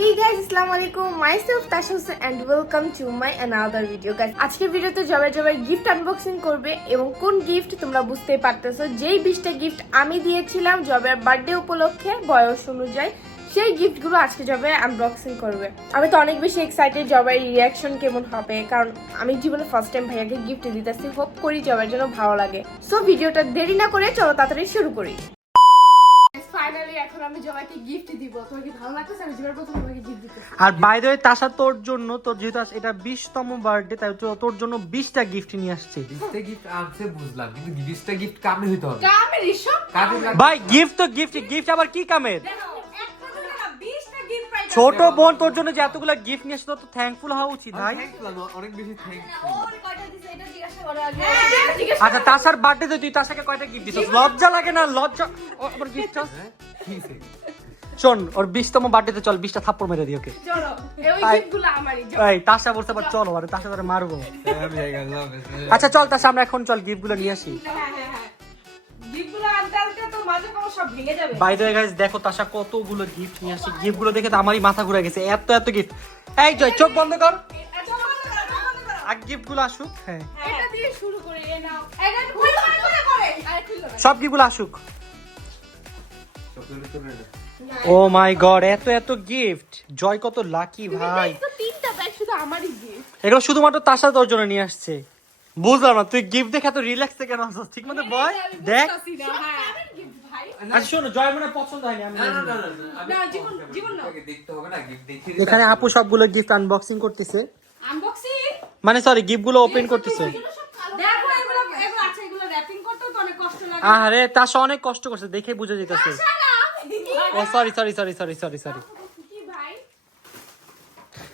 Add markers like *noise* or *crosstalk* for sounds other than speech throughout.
Hey guys, আসসালামু আলাইকুম myself তাশাস and welcome to my another video guys. আজকের ভিডিওতে জবে জবে গিফট আনবক্সিং করবে এবং কোন গিফট তোমরা বুঝতেই পারতেছো? যেই বিশটা গিফট আমি দিয়েছিলাম জবের বার্থডে উপলক্ষে বয়স অনুযায়ী সেই গিফটগুলো আজকে জবে আনবক্সিং করবে। আমি তো অনেক বেশি এক্সাইটেড জবের রিয়াকশন কেমন হবে কারণ আমি জীবনে ফার্স্ট টাইম ভাইয়াকে গিফট দিতেছি। হোপ করি জবের জন্য ভালো লাগে। সো ভিডিওটা দেরি না করে চলো তাড়াতাড়ি শুরু করি। ফাইনালি এখন আমি জবাইকে গিফট দিব। তোমাকে ভালো লাগতেছে? আমি জীবনের প্রথম তোমাকে গিফট দিতে। আর বাই দ্য তাসা তোর জন্য তোর যেহেতু এটা এটা বিশতম বার্থডে তাই তো তোর জন্য বিশটা গিফট নিয়ে আসছে। বিশটা গিফট আনছে বুঝলাম কিন্তু গিফট কামে হইতে হবে? কামের এসব ভাই গিফট তো গিফট গিফট আবার কি কামের? দেখো ছোট বোন তোর জন্য যে এতগুলো গিফট নিয়ে তোর তো থ্যাঙ্কফুল হওয়া উচিত ভাই। অনেক বেশি হ্যাঁ, আচ্ছা তাসার বার্থডে তুই তাসাকে কয়টা গিফট দিছিস? লজ্জা লাগে না লজ্জা। ও, আবার গিফট হ্যাঁ শোন ওর বিশতম বার্থডেতে চল বিশটা থাপ্পড় মেরে দিই ওকে? চলো এই তাসা বলতে আবার চলো আরে তাসা ধরে মারবো। হ্যাঁ? আচ্ছা চল তাসা আমরা এখন চল গিফটগুলো নিয়ে আসি। আনতে আনতে তো মাঝে কোনো সব ভেঙে যাবে। বাই দ্য গাইস দেখো তাসা কতগুলো গিফট নিয়ে আসি গিফটগুলো দেখে তো আমারই মাথা ঘুরে গেছে। এত এত গিফট এই জয় চোখ বন্ধ কর। আর গিফটগুলো আসুক হ্যাঁ। এটা দিয়ে শুরু করি এই নাও। এটা খুলো করে করে। আরে খুলো না। সব গিফটগুলো আসুক। ও মাই গড এত এত গিফট জয় কত লাকি ভাই। তিনটা ব্যাগ শুধু আমারই গিফট এগুলো শুধুমাত্র তাসা তোর জন্য নিয়ে আসছে। বুঝলাম না তুই গিফট দেখে এত রিল্যাক্স থেকে আসছিস ঠিক মতো বয় দেখ। আচ্ছা শোনো জয় মনে পছন্দ হয়নি আমি না, না, না, না, না, আমি- না, জীবন- জীবন না। দেখতে হবে না, gift দেখে এখানে আপু সবগুলো গিফট আনবক্সিং করতেছে। আনবক্সিং মানে সরি গিফটগুলো ওপেন করতেছে। দেখো এগুলো এগুলো আছে এগুলো র্যাপিং করতেও তো অনেক কষ্ট লাগে। আরে তাসা অনেক কষ্ট করছে দেখে বুঝে যেতেছে ও sorry sorry sorry sorry sorry sorry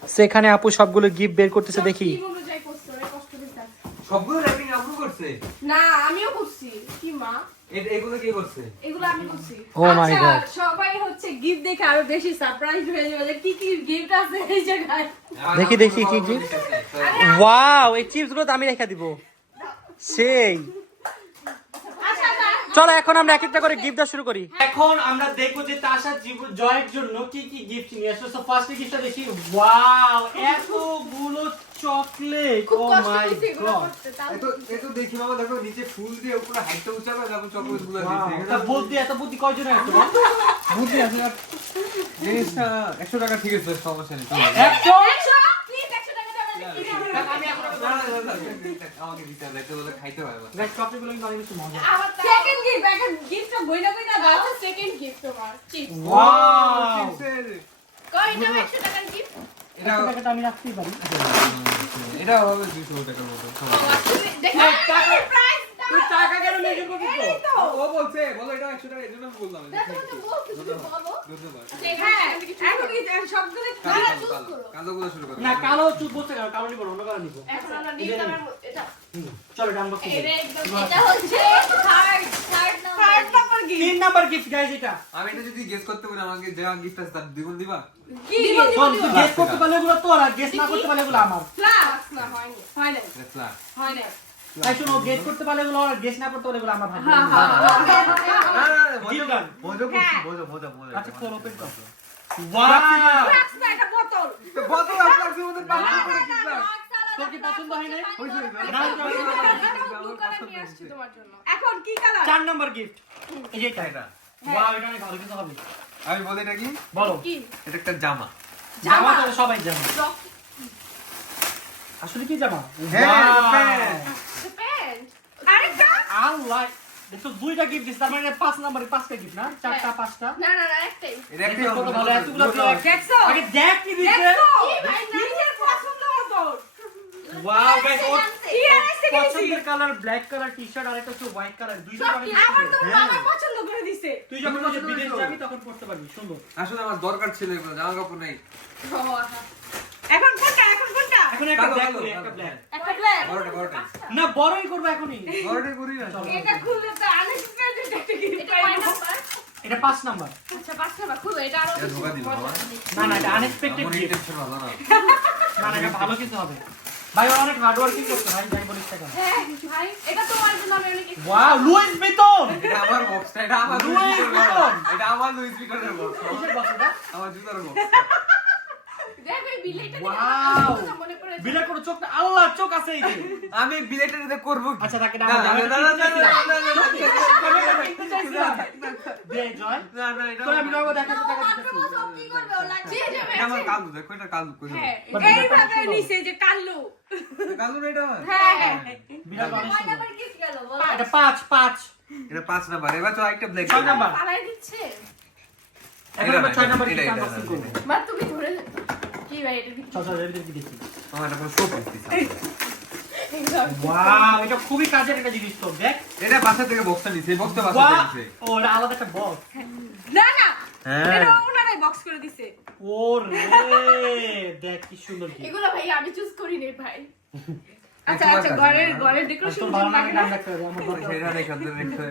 সেখানে আপু সবগুলো গিফট বের করতেছে দেখি। সবগুলো wrapping আপু করছে? না আমিও করছি। কি মা? এগুলো কে করছে? এগুলো আমি করছি। Oh আচ্ছা, সবাই হচ্ছে গিফট দেখে আরও বেশি সারপ্রাইজ হয়ে যাবে কি কি গিফট আছে এই জায়গায়। দেখি, দেখি, কি। ওয়াও এই চিপসগুলো তো আমি রেখে দিব। সেই। চলো এখন আমরা এক একটা করে গিফট দেওয়া শুরু করি। এখন আমরা দেখব যে তাশা জয়ের জন্য কি কি গিফট নিয়ে আসলো। ফার্স্টে গিফটটা দেখি। ওয়াও এতগুলো চকলেট ও মাই গড এত এত দেখি বাবা দেখো নিচে ফুল দিয়ে উপরে হাইটটা উঠালো দেখো চকলেটগুলো বুদ্ধি এত বুদ্ধি কয়জন আছে বুদ্ধি আছে জিনিসটা 100 টাকা ঠিক আছে সমস্যা নেই 100 আমাকে দিতে হবে একটু বলে খাইতে হবে গাইস চকলেটগুলো কিন্তু অনেক বেশি মজা। সেকেন্ড গিফট একটা গিফট বইনা বইনা দাও সেকেন্ড গিফট তোমার। চিপস ওয়াও চিপসের কয়টা 100 টাকার গিফট এটা টাকাটা আমি রাখতেই পারি। এটা হবে দুশো টাকার মতো দেখো প্রাইস তুই টাকা কেন মেজর করবি ও বলছে বলো এটা একশো টাকা এই আমি বললাম হ্যাঁ না কালো চুপ বলছে কেন? কালো নিবো অন্য কালো নিবো। চলো এটা আনবক্সিং এটা হচ্ছে third third number third number gift তিন নাম্বার গিফট গাইস এটা। আমি এটা যদি গেস করতে পারি আমাকে যে গিফট আছে তার দ্বিগুণ দিবা? শোন, তুই গেস করতে পারলে এগুলো তোর আর গেস না করতে পারলে এগুলো আমার। ক্লাস না হয়নি হয়নি। That's right. হয়নি। তাই শোনো গেস করতে পারলে আর গেস না করতে পারলে আমার ভাগ্য হ্যাঁ হ্যাঁ করছি, মজা, মজা, মজা। আচ্ছা খোল ওপেন কর। ওয়াও এটা বোতল বোতল করে। তোর কি পছন্দ হয় না এখন কি কালার চার নাম্বার গিফট এই যে এটা। এটা। ওয়াও এটা অনেক ভালো কিন্তু হবে। আমি বলি এটা কি বলো। কি? এটা একটা জামা। জামা তো সবাই জানে আসলে কি জামা? হ্যাঁ, Wow! প্যান্ট। প্যান্ট আরে কাজ আল্লাহ দেখো দুইটা গিফট দিছে তার মানে পাঁচ নাম্বারে পাঁচটা গিফট না? চারটা পাঁচটা? না না না একটাই। এটা কত ভালো এতগুলো। দেখছ। আগে দেখ কি দিছে। দেখছ? ভাই নিজের পছন্দ মতো ওয়াও গাইস ও পছন্দের colour black colour t shirt আর একটা হচ্ছে হোয়াইট কালার দুইটা আমার তো হ্যাঁ। মামা পছন্দ করে দিছে। তুই যখন বিদেশ যাবি তখন পড়তে পারবি সুন্দর। আসলে আমার দরকার ছিল এগুলো জামা কাপড় নেই। এখন কোনটা? এখন কোনটা? এখন একটা ব্ল্যাক করি একটা ব্ল্যাক একটা ব্ল্যাক বড়টা বড়টা না বড়ই করব এখনই। বড়টাই করি না এটা খুললে তো আনএক্সপেক্টেড একটা গিফট পাইবো এটা পাঁচ নাম্বার। আচ্ছা পাঁচ টাকা খুলো। এটা আরও এটা ধোকা দিল বাবা। না না এটা আনএক্সপেক্টেড গিফট ভালো না। না না এটা ভালো কিছু হবে। ভাই অনেক হার্ড ওয়ার্কিং করছে ভাই যাই বলিস টাকা হ্যাঁ ভাই এটা তোমার জন্য আমি অনেক ওয়াও লুইস ভিতন এটা আমার বক্সটা এটা আমার লুইস ভিতন। এটা আমার লুইস ভিটনের বক্স এটা? আমার জুতার বক্স আমি বিলেটের করব কি আচ্ছা তাকে হ্যাঁ হ্যাঁ হ্যাঁ পাঁচ পাঁচ এটা পাঁচ নাম্বার এবার তো একটা ব্ল্যাক ছয় নাম্বার ছয় তুমি ধরে কি ভাই এটা কি? চল চল কি দেখি আমার এটা শো পিস ওয়াও এটা খুবই কাজের একটা জিনিস তো দেখ। এটা বাসা থেকে বক্সটা নিছে বক্সটা বাসা থেকে নিছে। ও এটা আলাদা একটা বক্স না না হ্যাঁ। এটা ওনারাই বক্স করে দিছে। ও রে দেখ কি সুন্দর কি এগুলো ভাই আমি চুজ করি নি ভাই। *laughs* আচ্ছা আচ্ছা ঘরের ঘরের ডেকোরেশন ভালো লাগে লাগে না? নাম হবে আমার দরকার সেটা রেখে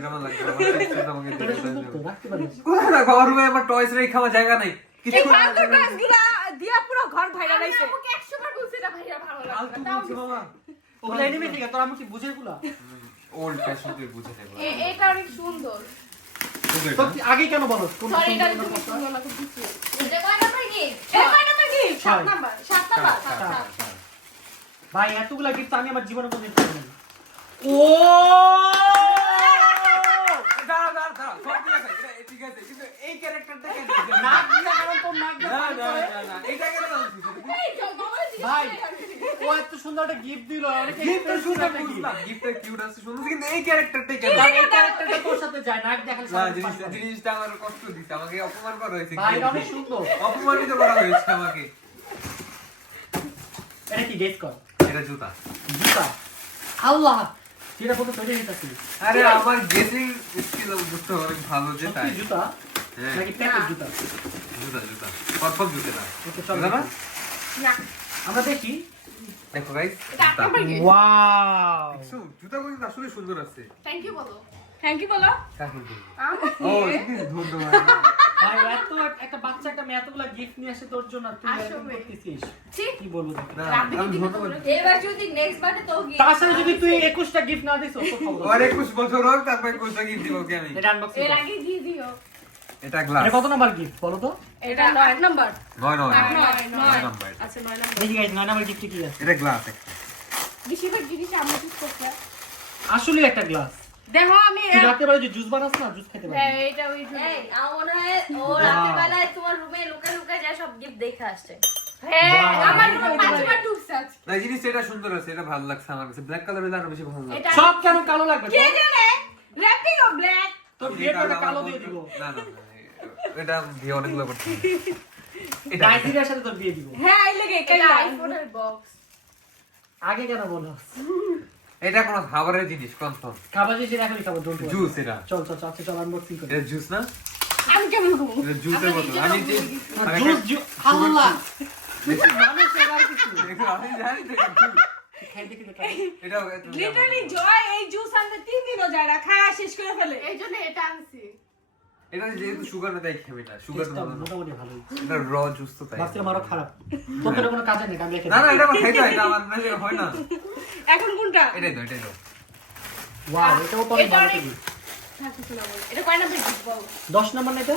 আমার রাখতে পারিস। কোথায় রুমে আমার টয়স আমার জায়গা নাই। কিছু দিয়া পুরো ঘর ভাইরা আমি লাইছে আমাকে 100 বার বলছি না ভাইয়া ভালো না। তাও বাবা। ওগুলো এনিমে থেকে তোর আমি কি বুঝে গুলা ওল্ড ফ্যাশন তুই বুঝে এটা অনেক সুন্দর। তো আগে কেন বলো? কোন সরি এটা তুমি এটা কয় নাম্বার গিফট? এই কয় নাম্বার কি সাত নাম্বার সাত নাম্বার ভাই এতগুলা গিফট আমি আমার জীবনে কোনদিন পাইনি ও দাঁড়া দাঁড়া দাঁড়া সব ঠিক আছে এটা ঠিক আছে কিন্তু এই ক্যারেক্টারটা কেন নাক দিয়া কারণ তোর নাক দিয়া না না না এটা কেন ভাই ও এত সুন্দর একটা গিফট দিল অনেক expensive সুন্দর বুঝলাম গিফটটা কিউট আছে সুন্দর কিন্তু এই ক্যারেক্টারটাই কেন এই ক্যারেক্টারটা তোর সাথে যায় নাক দেখালে না জিনিসটা জিনিসটা আমার কষ্ট দিছে আমাকে অপমান করা হয়েছে ভাই অনেক সুন্দর। অপমানিত করা হয়েছে আমাকে। এটা কি গেস কর এটা জুতা। জুতা? আল্লাহ যেটা বলতে তৈরি হইতাছি আরে আমার গেসিং স্কিল বুঝতে অনেক ভালো যে তাই। জুতা? নাকি প্যাকেট জুতা? জুতা জুতা। পারফেক্ট জুতা। ওকে চল না? না। আমরা দেখি। দেখো গাইস এটা এক নাম্বার গিফট ওয়াও জুতা কিন্তু আসলে সুন্দর আছে থ্যাংক ইউ বলো। থ্যাংক ইউ বলো। কাকে দিই? আমার ও ধন্যবাদ। ভাই এত একটা বাচ্চা একটা মেয়ে গিফট নিয়ে আসে তোর জন্য তুই এরকম করতেছিস। কি বলব এবার যদি নেক্সট বারে তো গিফট তার যদি তুই একুশটা গিফট না দিস তো আর একুশ বছর হোক তারপর একুশটা গিফট দিব আমি? এটা আনবক্সিং এর আগে দিয়ে দিও। এটা গ্লাস এটা কত নাম্বার গিফট বলো তো? এটা আট নাম্বার। নয় নয় আট নয় নয় নয় নয়। নাম্বার আচ্ছা নয় নাম্বার। এই যে guys, নয় নাম্বার গিফটে কি আছে? এটা গ্লাস একটা। বেশিরভাগ জিনিস আমরা চুজ করছি আসলে একটা গ্লাস দেখো আমি তুই রাতে বেলা যে জুস বানাস না জুস খেতে পারবি। এটা ওই। এই আমার মনে হয় ও রাতের বেলায় তোমার রুমে লুকা লুকা যায় সব গিফট দেখে আসছে। হ্যাঁ আমার পাঁচবার ঢুকছে না এই এটা সুন্দর আছে এটা ভালো লাগছে আমার কাছে। ব্ল্যাক কালার হলে আরও বেশি ভালো লাগছে। সব কেন কালো লাগবে? কে জানে? র্যাপিং ও ব্ল্যাক তোর বিয়ের কালো দিয়ে দিব। না না, এটা বিয়ে অনেকগুলো করতে হবে। এটা নাইজেরিয়ার সাথে তোর বিয়ে দিব। হ্যাঁ এই লেগে এটা আইফোনের বক্স আগে কেন বলো? এটা কোনো খাবারের জিনিস কনফার্ম খাবার জিনিস এখনই খাব ডোন্ট জুস এটা। চল চল চল আচ্ছা, চল আনবক্সিং করি। এটা জুস না? আমি কেমন এটা জুসের মতো আমি যে জুস জুস আল্লাহ মানুষ কিছু দেখো, আমি জানি তো এটা। এটা এটা- লিটারালি জয় এই জুস আনতে তিন দিনও যায় না খায়া শেষ করে ফেলে। এই জন্য এটা আনছি। এটা যেহেতু সুগার না তাই খাবি না। সুগার Taste টা ভালো না। মোটামুটি ভালোই এটা র জুস তো তাই। ভাবছিলাম আরও খারাপ। তোর কোনো কাজে নেই আমি না না এটা আমার খাইতে হয় এটা আমার না হয় না। এখন কোনটা? এটাই তো এটাই তো। ওয়াও এটাও তো অনেক ভালো টিভি থাকতেছে না বলে। এটা কয় নাম্বার গিফট বলো? দশ না এটা?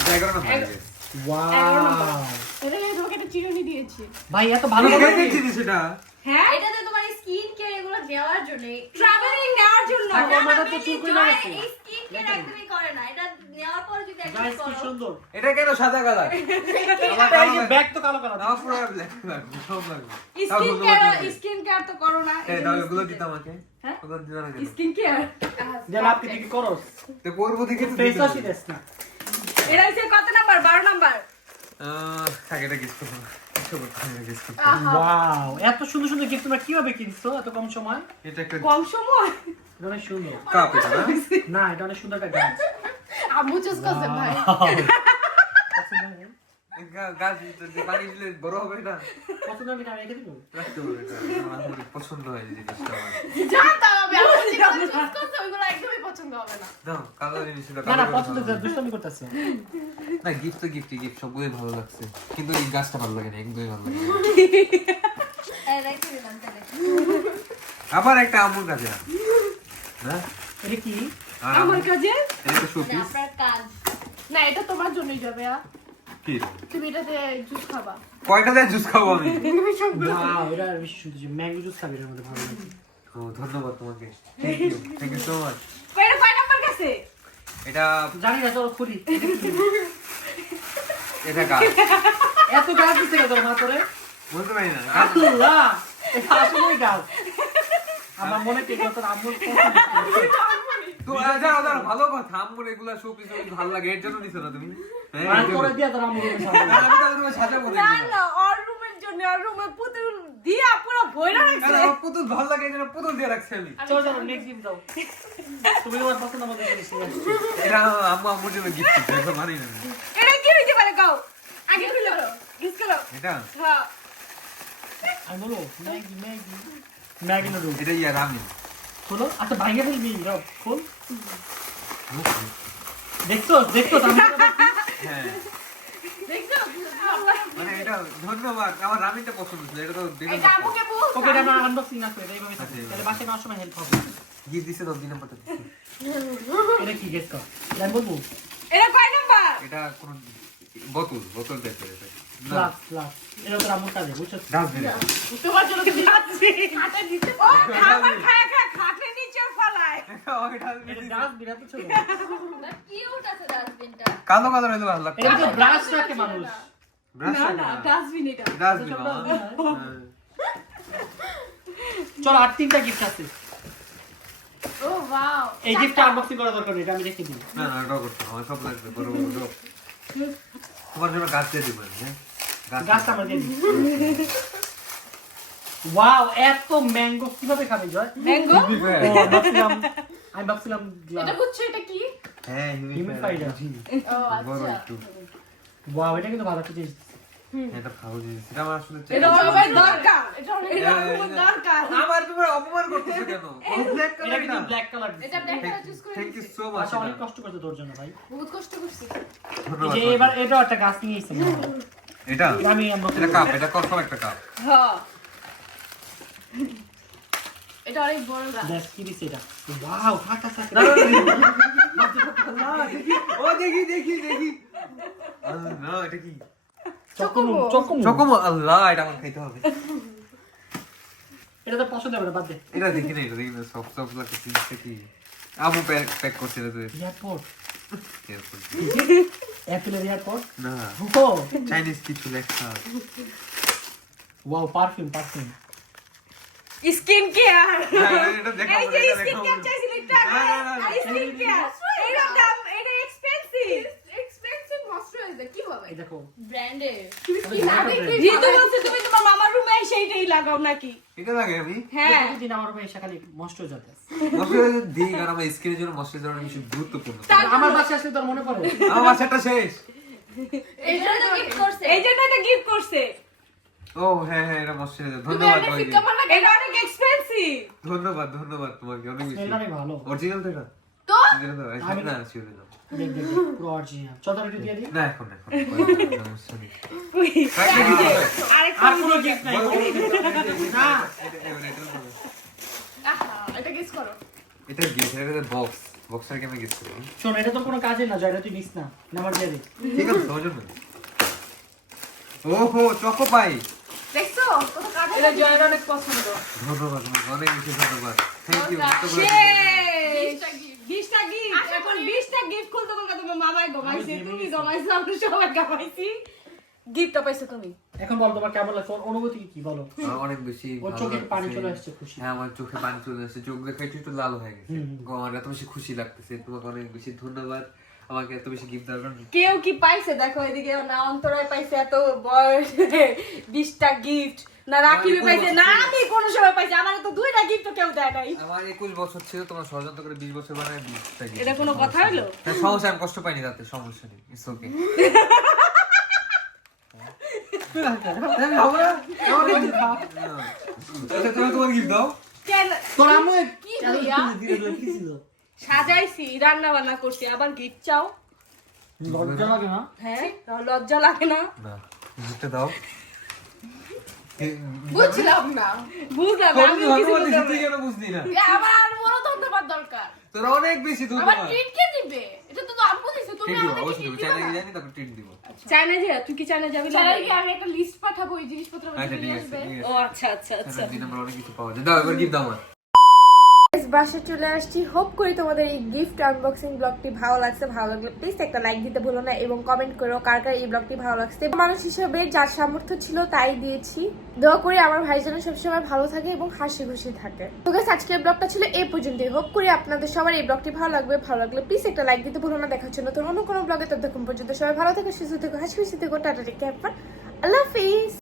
এটা এগারো নম্বর এগারো- গেছে। ওয়াও এটা তোমাকে একটা চিরুনি দিয়েছি। ভাই এত ভালো এটা হ্যাঁ? স্কিন কেয়ার এগুলো নেওয়ার জন্য ট্রাভেলিং নেওয়ার জন্য আমার তো চুল করে জয় এই স্কিন কেয়ার একদমই করে না এটা নেওয়ার পর যদি একদম গাইস কি করো। সুন্দর। এটা কেন সাদা কালার? *laughs* এই যে ব্যাগ তো কালো কালো আমার পুরো ব্ল্যাক লাগবে সব লাগবে স্কিন কেয়ার স্কিন কেয়ার তো করো না এই দাও এগুলো দিতে। আমাকে। হ্যাঁ? না স্কিন কেয়ার যেন আপনি কি করস তো করব দেখে তো ফেস দিতে ওয়াশই দেস না। এটা হচ্ছে কত নাম্বার? বারো নাম্বার। আহ, থাক, এটা না। কিছু না, করতে হবে। আহা। ওয়াও এত সুন্দর সুন্দর গিফট তোমরা কীভাবে কিনছো? এত কম সময়? এটা একটা কম সময়? এটা অনেক সুন্দর। কাপ এটা না? না এটা অনেক সুন্দর একটা গাছ। আম্মু চুজ করছে ভাই। গাছ পানি দিলে বড় হবে এটা পছন্দ হলে আমি রেখে দিব? রাখতে হবে আমার পছন্দ হয় জিনিসটা জানতাম আমি আম্মু যেগুলো চুজ ওইগুলো একদমই পছন্দ হবে না। দাও কালো জিনিস না না পছন্দ করতেছে। না গিফট তো গিফটই গিফট সবগুলোই ভালো লাগছে। কিন্তু এই গাছটা ভালো লাগে না একদমই ভালো লাগে আবার একটা আমুল কাছে না এটা কি? আমার কাছে এটা তো শোপিস। কাজ। না এটা তোমার জন্যই যাবে আ। কি? তুমি এটাতে জুস খাবা। কয়টা দিয়ে জুস খাব আমি? Wow, এটা বেশি সুন্দর ম্যাঙ্গো জুস খাবি এর মধ্যে ভালো লাগে। ও ধন্যবাদ তোমাকে। Thank you thank you so much কয়টা কয় নাম্বার কাছে এটা জানি না চলো খুলি। *laughs* এটা গাছ। এত গাছ দিচ্ছে কেন মা তোরে? বলতে পারি না। আল্লাহ এটা আসলেই গাছ। আমার মনে কি তোর আম্মুর তো আহ, দাঁড়াও, দাঁড়াও, ভালো কথা। আম্মুর এগুলা সব কিছু ভালো লাগে এর জন্য নিছো না তুমি? হ্যাঁ, আর করে দিয়া তোর আম্মুর আমি তো তোমার সাজাবো না। না। ওর রুমের জন্য ওর রুমে পুতুল দিয়া পুরো ভইরা রাখছে। আরে, আমার পুতুল ভালো লাগে এই পুতুল দিয়ে রাখছি আমি। চলো চলো নেক্সট গিফট দাও। তুমি তোমার পছন্দ মতো জিনিস এটা আম্মু আম্মুর জন্য গিফট এটা মানি না আমি। এটা কি হইতে পারে গাও আগে খুলে গিস করো এটা হ্যাঁ আমি বলো ম্যাগি ম্যাগি ম্যাগি নুডলস এটা ইয়া রামি খোলো আচ্ছা ভাঙে ফেলবি রাও খোল দেখছ দেখছ আমি তো দেখছি। হ্যাঁ দেখছ মানে এটা ধন্যবাদ আমার রামিটা পছন্দ ছিল এটা তো দিলাম এটা আমাকে বল ওকে এটা আমরা আনবক্সিং না করে এইভাবে আচ্ছা, তাহলে বাসায় নেওয়ার সময় হেল্প হবে গিফট দিছে এটা কি গেস কর আমি এটা কয় নাম্বার এটা কোন বোতল বোতল টাইপের এটা না। গ্লাস গ্লাস এটা তো আম্মুর কাজে বুঝছ ডাস্টবিন তোমার জন্য কিছু যাচ্ছি আটা দিতে ও খাবার খায় খায় খাটে নিচে ফলায়। এটা ডাস্ট বিরাট ছোট। কিউট আছে ডাস্টবিনটা কালো কালো হইলে ভালো এটা তো ব্রাশ রাখে মানুষ। ব্রাশ না না ডাস্টবিন এটা। ডাস্টবিন চলো আর তিনটা গিফট আছে। ও ওয়াও এই গিফটটা আনবক্সিং করা দরকার নেই এটা আমি রেখে দিই। না না করতে হবে, সব লাগবে বড় বড় তোমার জন্য গাছ দিয়ে দিবেন হ্যাঁ? গাছটা আমরা দিয়ে ওয়াও *laughs* এত ম্যাঙ্গো কীভাবে খাবে জয়? ম্যাঙ্গো আমি ভাবছিলাম এটা হচ্ছে এটা কি? হ্যাঁ ও আচ্ছা। ওয়াও এটা কিন্তু ভালো একটা জিনিস। এটা খাও জিনিস। এটা আমার আসলে এটা সবাই দরকার। এটা অনেক এটা খুব এটা- দরকার। আমার তোমার অপমান করতেছো কেন? *laughs* ব্ল্যাক কালার কিন্তু ব্ল্যাক কালার এটা ব্ল্যাক কালার চুজ করে থ্যাংক ইউ সো মাচ আচ্ছা অনেক কষ্ট করতে তোর জন্য ভাই। বহুত কষ্ট করছি। এই এবার এটাও একটা গাছ নিয়ে এসেছে। *laughs* এটা? আমি এটা কাপ এটা কনফার্ম একটা কাপ হ্যাঁ এটা অনেক বড় গাছ দেখ কি দিছে এটা? ওয়াও ফাটা ফাটা ও দেখি দেখি দেখি। না এটা কি? চকমু চকমু। চকমো। আল্লাহ এটা আমার খাইতে হবে। এটা তো পছন্দ হবে বাদ দে। এটা দেখি না এটা দেখি না সব সব লাগে কি আমু প্যাক প্যাক করছে এয়ারপোর্ট। *laughs* অ্যাপেলের এয়ারপোর্ট না। ও। চাইনিজ কিছু লেখা। Wow perfume perfume skin care হ্যাঁ, এটা দেখাবো এই না, যে এটা স্কিন দেখাবো কেয়ার না। চাইছিলি টাকা না, না, না, না। স্কিন কেয়ার এইটা দাম এটা এক্সপেন্সিভ এক্সপেন্সিভ ময়শ্চারাইজার কি হবে এই দেখো। ব্র্যান্ডের তুমি কি লাগে কি জিতু বলছে তুমি তোমার মামার রুমে সেইটাই লাগাও নাকি? এটা লাগে আমি? হ্যাঁ। প্রতিদিন আমার রুমে এসে খালি নষ্ট যাচ্ছে দিই কারণ আমার স্কিনের জন্য মশলা দেওয়াটা বেশি গুরুত্বপূর্ণ। আমার বাসায় আসলে তোর মনে পড়ে আমার বাসাটা শেষ। এই জন্য গিফট করছে। এই জন্য এটা গিফট করছে। ও হ্যাঁ হ্যাঁ এটা ধন্যবাদ এটা অনেক এক্সপেন্সিভ ধন্যবাদ ধন্যবাদ তোমাকে অনেক বেশি। ভালো। অরিজিনাল তো এটা? তো? না পুরো অরিজিনাল দিয়ে দিই না এখন এখন আর গিফট নাই না এটা- এটা- এটা হবে। আহা এটা গেস করো এটা গিফট এটা বক্স বক্সের কেমন গিফট করব শোন এটা তো কোনো কাজে না জয়টা তুই নিস না নাম্বার দিয়ে দে ঠিক আছে তোমার ওহো চকো পাই দেখছ কত কাটা এটা জয়ের অনেক পছন্দ ধন্যবাদ অনেক বেশি ধন্যবাদ থ্যাংক ইউ বিশটা গিফট এখন বিশটা গিফট খুলতে তোমার মামাই ঘুমাইছে তুমি ঘুমাইছো আমরা সবাই ঘুমাইছি। গিফটটা পাইছো তুমি। এখন বল তোমার কেমন লাগছে? ওর অনুভূতি কি বলো? অনেক বেশি ওর চোখে পানি চলে আসছে খুশি। হ্যাঁ আমার চোখে পানি চলে আসছে। চোখ দেখে একটু লাল হয়ে গেছে। আমার এত বেশি খুশি লাগতেছে। তোমাকে অনেক বেশি ধন্যবাদ। আমাকে এত বেশি গিফট দেওয়ার কেউ কি পাইছে? দেখো এদিকে না অন্তরায় পাইছে এত বয়স বিশটা গিফট না পাইছে। না আমি কোনো সময় পাইছি। আমার তো দুইটা গিফট কেউ দেয় নাই। আমার একুশ বছর ছিল তোমার ষড়যন্ত্র করে বিশ বছর বানায় বিশটা gift। এটা কোনো কথা হলো? হ্যাঁ, সমস্যা আমি কষ্ট পাইনি তাতে সমস্যা নেই ইটস ওকে তোমার গিফট দাও। কেন? তোর আম্মু কি ভাইয়া? ধীরে ধীরে কি ছিল? সাজাইছি রান্না বান্না করছি আবার গিফট চাও। লজ্জা লাগে না? হ্যাঁ লজ্জা লাগে না? না দাও। বুঝলাম না। বুঝলাম আমি কিছু। কেন বুঝলি না? আমার আর বড় ধন্যবাদ দরকার। তোর অনেক বেশি আমার ট্রিট কে দিবে? এটা তো আমি দিছে তুমি আমাকে অবশ্যই ট্রিট দিবে। চাইনা জানি তারপর ট্রিট দিব। চায়না যে তুই কি চায়না যাবি? চাইনা কি আমি একটা লিস্ট পাঠাবো এই জিনিসপত্র আচ্ছা নিয়ে আসবে। ও আচ্ছা আচ্ছা আচ্ছা। দিন আমরা অনেক কিছু পাওয়া যায়। দাও এবার গিফট দাও আমার। বাসে চলে আসছি। হোপ করি তোমাদের এই গিফট আনবক্সিং ব্লগটি ভালো লাগছে, ভালো লাগলে প্লিজ একটা লাইক দিতে ভুলো না এবং কমেন্ট করো কার কার এই ব্লগটি ভালো লাগছে। মানুষ হিসেবে যার সামর্থ্য ছিল তাই দিয়েছি। দোয়া করি আমার ভাই যেন সবসময় ভালো থাকে এবং হাসি খুশি থাকে। তো গাছ আজকের ব্লগটা ছিল এই পর্যন্তই। হোপ করি আপনাদের সবার এই ব্লগটি ভালো লাগবে। ভালো লাগলে প্লিজ একটা লাইক দিতে ভুলো না। দেখার জন্য তোর অন্য কোনো ব্লগে ততক্ষণ পর্যন্ত সবাই ভালো থেকে, সুস্থ থেকো, হাসি খুশি থেকো। টাটা টেক আল্লাহ হাফিজ।